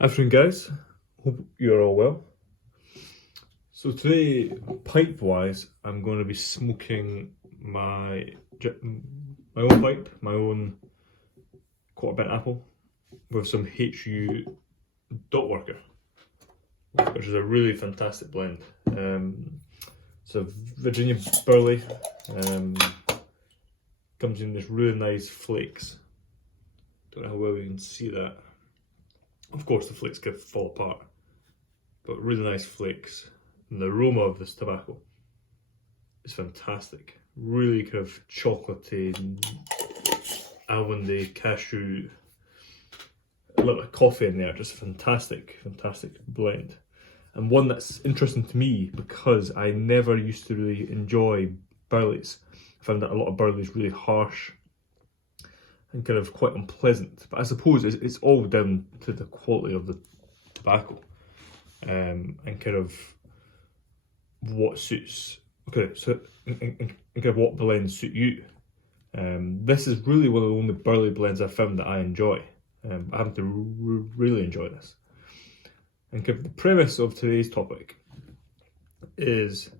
Afternoon, guys. Hope you're all well. So today, pipe-wise, I'm going to be smoking my own pipe, my own quarter bent apple, with some HU dot worker, which is a really fantastic blend. So Virginia burley, comes in this really nice flakes. Don't know how well you can see that. Of course, the flakes could fall apart, but really nice flakes. And the aroma of this tobacco is fantastic. Really kind of chocolatey, almondy, cashew, a little bit of coffee in there. Just a fantastic blend. And one that's interesting to me because I never used to really enjoy burleys. I found that a lot of burley is really harsh and kind of quite unpleasant. But I suppose it's all down to the quality of the tobacco, and kind of what suits. Okay, so and kind of what blends suit you. This is really one of the only burley blends I've found that I enjoy. I happen to really enjoy this. And kind of the premise of today's topic is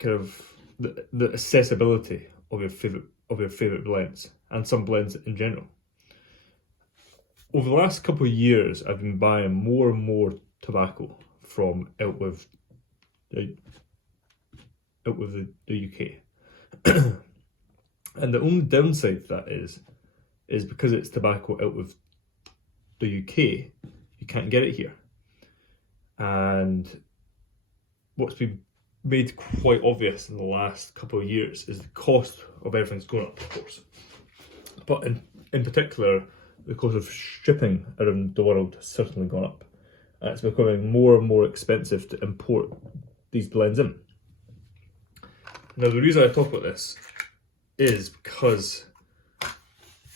kind of the accessibility of your favorite blends and some blends in general. Over the last couple of years, I've been buying more and more tobacco from out with the UK. And the only downside to that is because it's tobacco out of the UK, you can't get it here. And what's been made quite obvious in the last couple of years is the cost of everything's going up, of course. But in particular, the cost of shipping around the world has certainly gone up. And it's becoming more and more expensive to import these blends in. Now, the reason I talk about this is because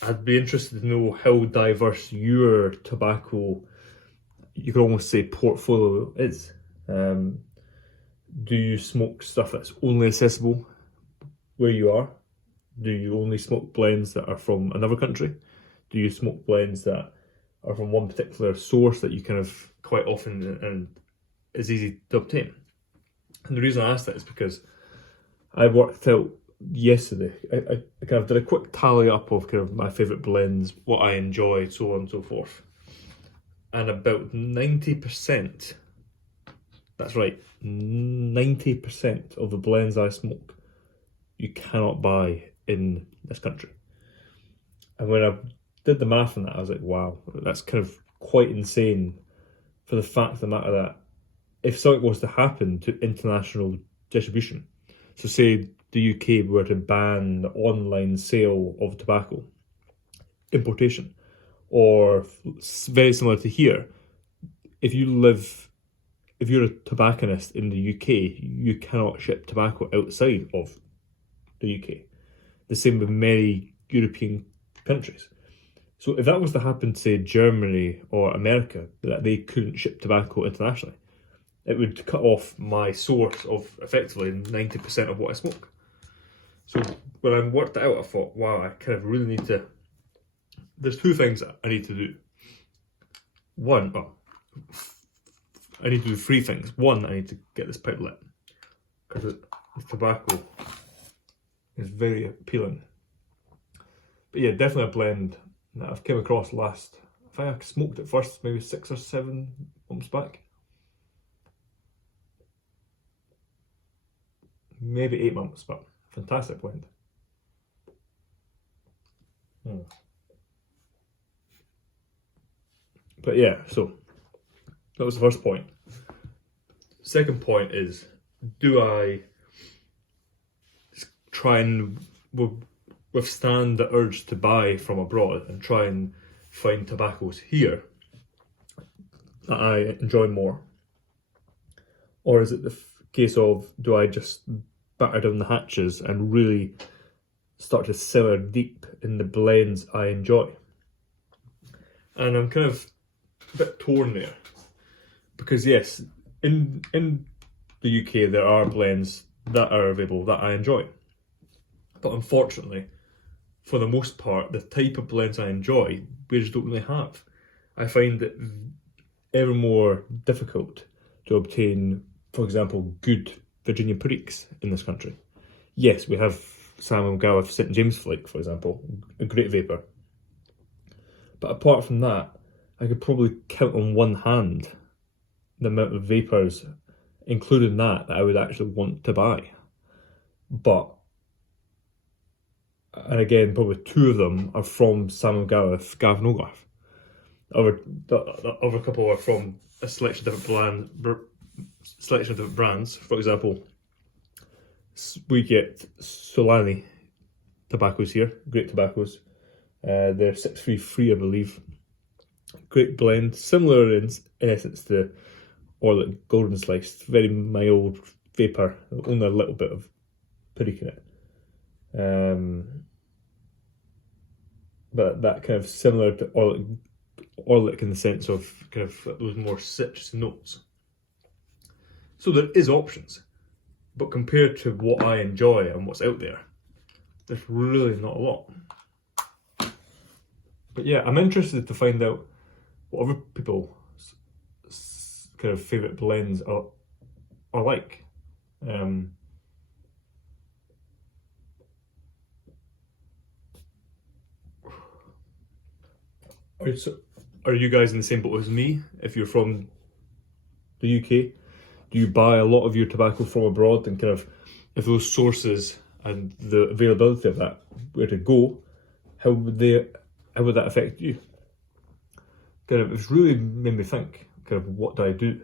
I'd be interested to know how diverse your tobacco, you could almost say, portfolio is. Do you smoke stuff that's only accessible where you are? Do you only smoke blends that are from another country? Do you smoke blends that are from one particular source that you kind of quite often and is easy to obtain? And the reason I ask that is because I worked out yesterday, I kind of did a quick tally up of kind of my favourite blends, what I enjoy, so on and so forth. And about 90%, that's right, 90% of the blends I smoke, you cannot buy in this country. And when I did the math on that, I was like, wow, that's kind of quite insane for the fact of the matter that if something was to happen to international distribution, so say the UK were to ban the online sale of tobacco, importation, or very similar to here, if you're a tobacconist in the UK, you cannot ship tobacco outside of the UK. The same with many European countries. So if that was to happen to, say, Germany or America, that they couldn't ship tobacco internationally, it would cut off my source of effectively 90% of what I smoke. So when I worked it out, I thought, wow, I kind of really need to, there's two things I need to do. One, I need to do three things. One, I need to get this pipe lit, because the tobacco is very appealing. But yeah, definitely a blend that I've came across last, I think I smoked it first maybe 6 or 7 months back. Maybe 8 months, but fantastic blend. But yeah, so that was the first point. Second point is, do I try and withstand the urge to buy from abroad and try and find tobaccos here that I enjoy more? Or is it the case of, do I just batter down the hatches and really start to cellar deep in the blends I enjoy? And I'm kind of a bit torn there, because yes, in the UK there are blends that are available that I enjoy, but unfortunately, for the most part, the type of blends I enjoy we just don't really have. I find it ever more difficult to obtain, for example, good Virginia Periques in this country. Yes, we have Samuel Gallif St James Flake, for example, a great vapour. But apart from that, I could probably count on one hand the amount of vapours, including that I would actually want to buy. But, and again, probably two of them are from Samuel Gallif, Gav Nogarth. The other couple are from a selection of different brands. For example, we get Solani tobaccos here, great tobaccos. They're 633, I believe. Great blend, similar in essence to Orlik Golden Slice. Very mild vapour, only a little bit of Perique in it. But that kind of similar to Orlik in the sense of kind of those more citrus notes. So there is options, but compared to what I enjoy and what's out there, there's really not a lot. But yeah, I'm interested to find out what other people's kind of favourite blends are like. Are you guys in the same boat as me? If you're from the UK, do you buy a lot of your tobacco from abroad, and kind of if those sources and the availability of that were to go, how would that affect you? Kind of, it's really made me think, kind of, what do I do?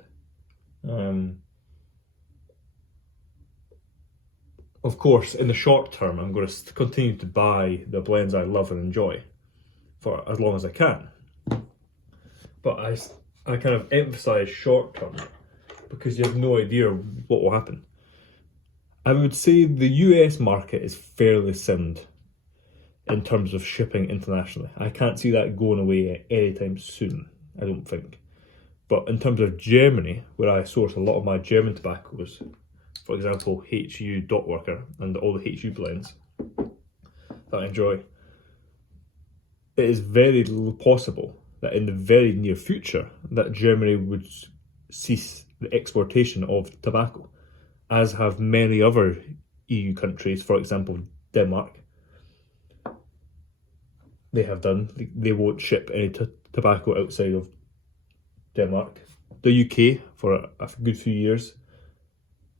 Of course, in the short term, I'm going to continue to buy the blends I love and enjoy for as long as I can. But I kind of emphasise short term because you have no idea what will happen. I would say the US market is fairly simmed in terms of shipping internationally. I can't see that going away anytime soon, I don't think. But in terms of Germany, where I source a lot of my German tobaccos, for example, HU Dot Worker and all the HU blends that I enjoy, it is very possible that in the very near future that Germany would cease the exportation of tobacco, as have many other EU countries, for example Denmark. They have done. They won't ship any tobacco outside of Denmark. The UK, for a good few years,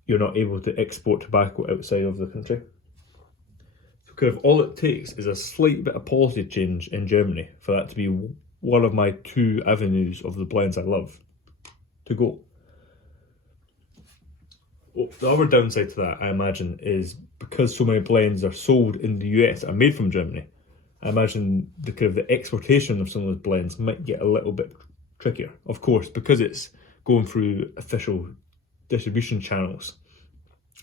you're not able to export tobacco outside of the country. So kind of all it takes is a slight bit of policy change in Germany for that to be one of my two avenues of the blends I love to go. Well, the other downside to that, I imagine, is because so many blends are sold in the US and made from Germany, I imagine the kind of the exportation of some of those blends might get a little bit trickier. Of course, because it's going through official distribution channels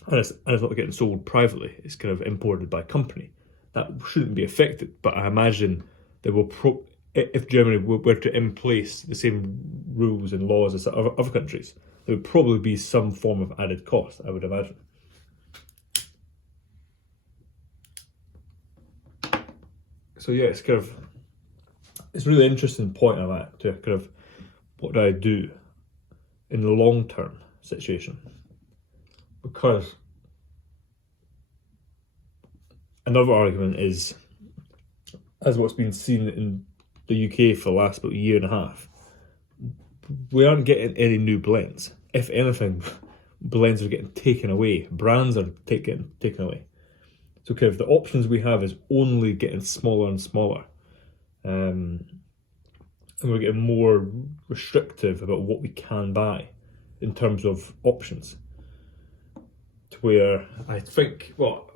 and it's not getting sold privately, it's kind of imported by a company. That shouldn't be affected, but I imagine there will if Germany were to in place the same rules and laws as other countries, there would probably be some form of added cost, I would imagine. So yeah, it's a really interesting point I'm at, to kind of what do I do in the long term situation, because another argument is, as what's been seen in the UK for the last about year and a half, we aren't getting any new blends. If anything, blends are getting taken away, brands are getting taken away. So kind of the options we have is only getting smaller and smaller. And we're getting more restrictive about what we can buy in terms of options. To where I think, well,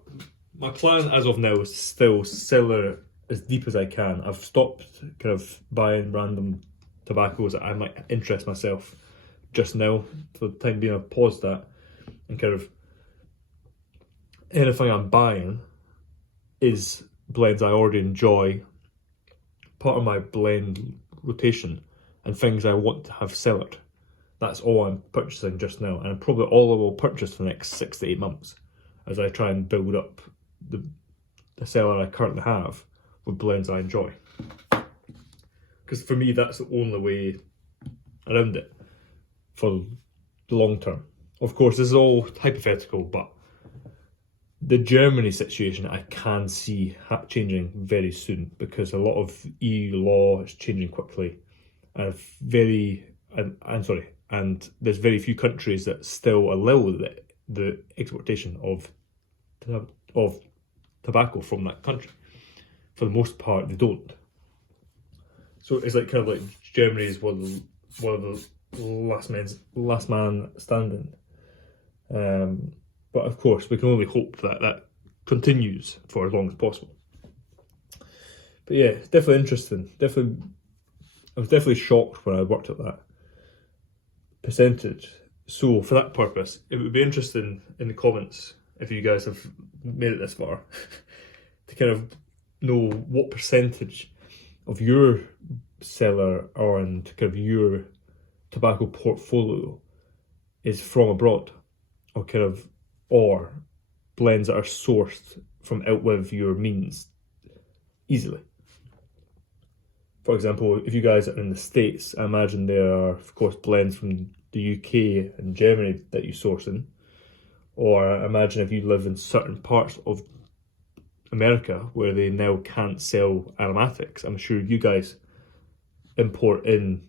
my plan as of now is still cellar as deep as I can. I've stopped kind of buying random tobaccos that I might interest myself just now. For the time being, I've paused that, and kind of anything I'm buying is blends I already enjoy, part of my blend rotation, and things I want to have cellared. That's all I'm purchasing just now, and probably all I will purchase for the next 6 to 8 months as I try and build up the cellar I currently have with blends I enjoy. because for me that's the only way around it for the long term. Of course, this is all hypothetical, but the Germany situation I can see changing very soon, because a lot of EU law is changing quickly, and and there's very few countries that still allow the exportation of tobacco from that country. For the most part, they don't. So it's like kind of like Germany is one of the last man standing. But of course, we can only hope that that continues for as long as possible. But yeah, it's definitely interesting. I was definitely shocked when I worked at that percentage. So for that purpose, it would be interesting in the comments, if you guys have made it this far, to kind of know what percentage of your cellar and kind of your tobacco portfolio is from abroad, or blends that are sourced from out with your means easily. For example, if you guys are in the States, I imagine there are, of course, blends from the UK and Germany that you source in. Or I imagine if you live in certain parts of America where they now can't sell aromatics, I'm sure you guys import in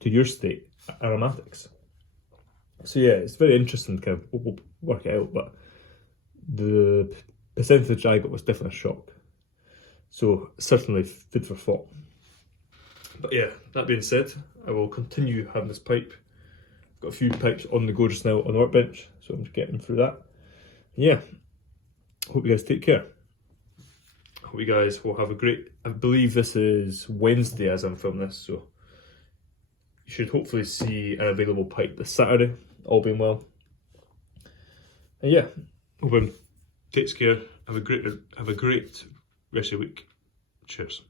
to your state aromatics. So yeah, it's very interesting to kind of work it out, but the percentage I got was definitely a shock. So certainly food for thought. But yeah, that being said, I will continue having this pipe. I've got a few pipes on the go just now on the workbench, so I'm just getting through that. Yeah, hope you guys take care. Hope you guys will have a great, I believe this is Wednesday as I'm filming this, so you should hopefully see an available pipe this Saturday, all being well. And yeah, hope everyone takes care. Have a great rest of your week. Cheers.